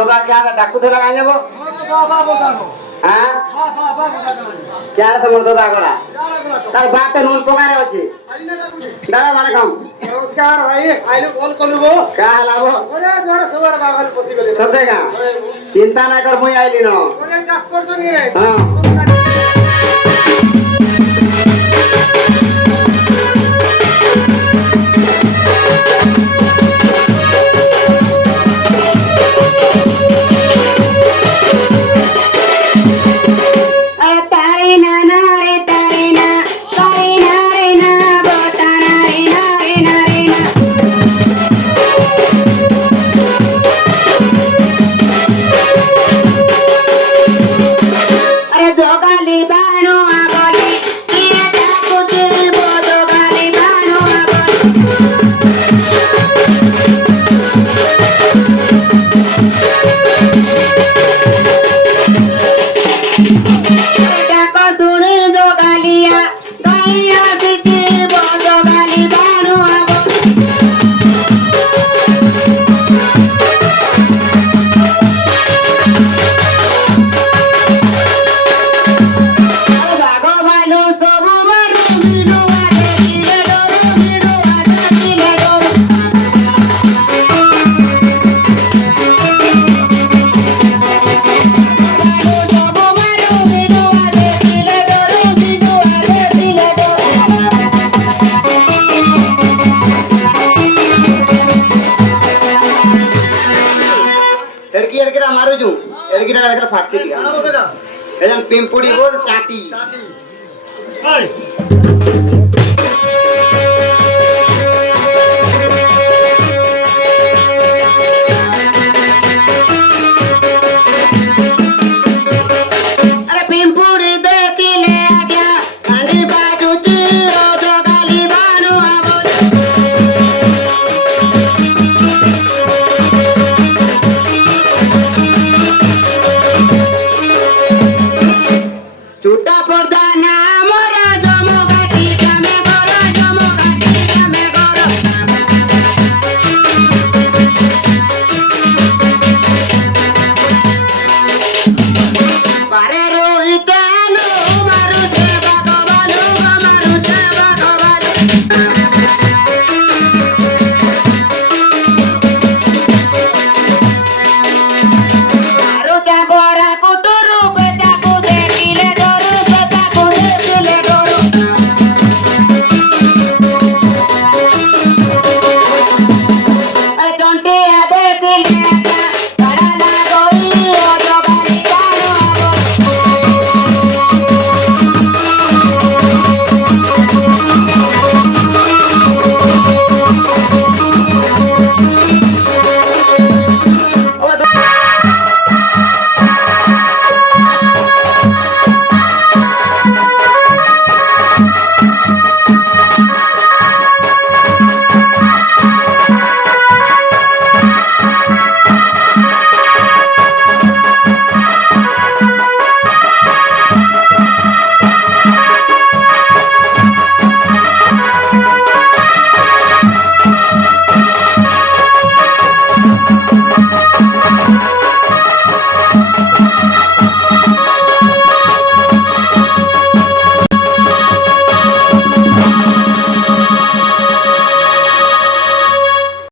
दादा क्या डाकू थे लगा जाबो हां क्या रे तमर दादा गला तार बात नून पकारे अछि दादा माने काम नमस्कार भाई आइले कॉल करबो का लाबो ओरे जोर सवर बागल पसी गेले सब देगा चिंता ना कर मुई आइली न ओरे चाष करतो नी रे हां एड़कीरा मारू जू एड़कीरा एकरा फाटती दिया एजन पिंपुड़ी बोल चाटी चाटी